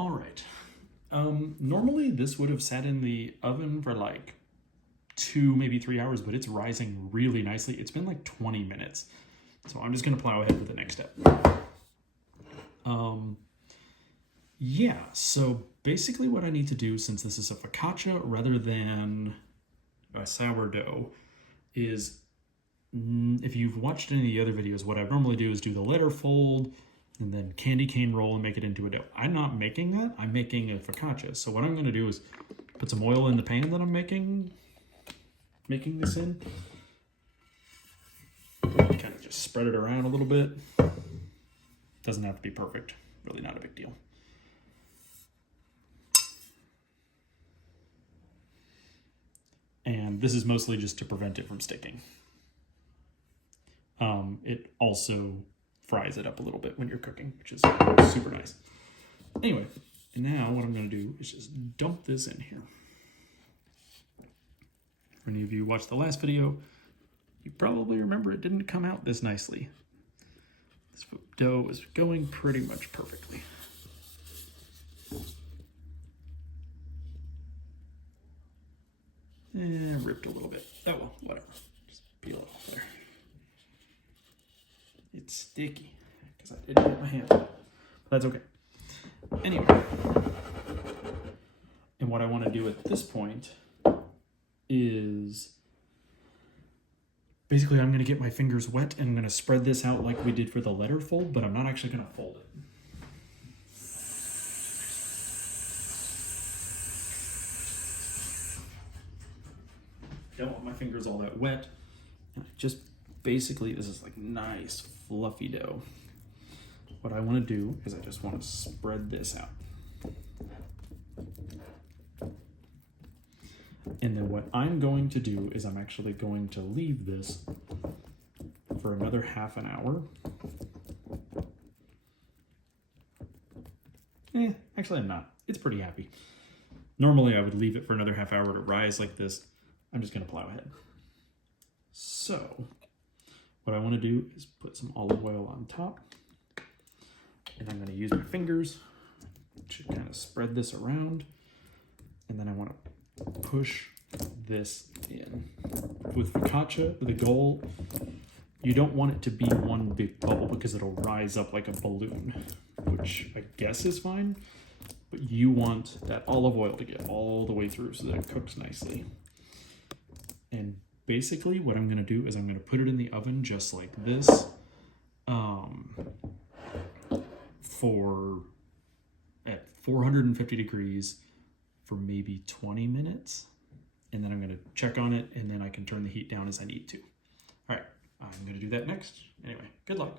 All right. Normally this would have sat in the oven for like 2, maybe 3 hours, but it's rising really nicely. It's been like 20 minutes. So I'm just gonna plow ahead with the next step. Yeah, so basically what I need to do, since this is a focaccia rather than a sourdough, is if you've watched any of the other videos, what I normally do is do the letter fold and then candy cane roll and make it into a dough. I'm not making that, I'm making a focaccia. So what I'm gonna do is put some oil in the pan that I'm making this in. Kind of just spread it around a little bit. Doesn't have to be perfect, really not a big deal. And this is mostly just to prevent it from sticking. It also fries it up a little bit when you're cooking, which is super nice. Anyway, and now what I'm gonna do is just dump this in here. For any of you who watched the last video, you probably remember it didn't come out this nicely. This dough was going pretty much perfectly. Ripped a little bit. Oh well, whatever. Just peel it off there. It's sticky because I didn't get my hand on it. But that's okay. Anyway, and what I want to do at this point is basically I'm going to get my fingers wet and I'm going to spread this out like we did for the letter fold, but I'm not actually going to fold it. Don't want my fingers all that wet. And I just basically, this is like nice fluffy dough. What I want to do is I just want to spread this out. And then what I'm going to do is I'm actually going to leave this for another half an hour. Actually I'm not. It's pretty happy. Normally I would leave it for another half hour to rise like this. I'm just going to plow ahead. So what I want to do is put some olive oil on top. And I'm going to use my fingers to kind of spread this around. And then I want to push this in. With focaccia, the goal, you don't want it to be one big bubble because it'll rise up like a balloon, which I guess is fine. But you want that olive oil to get all the way through so that it cooks nicely. And basically what I'm going to do is I'm going to put it in the oven just like this at 450 degrees for maybe 20 minutes. And then I'm going to check on it and then I can turn the heat down as I need to. All right, I'm going to do that next. Anyway, good luck.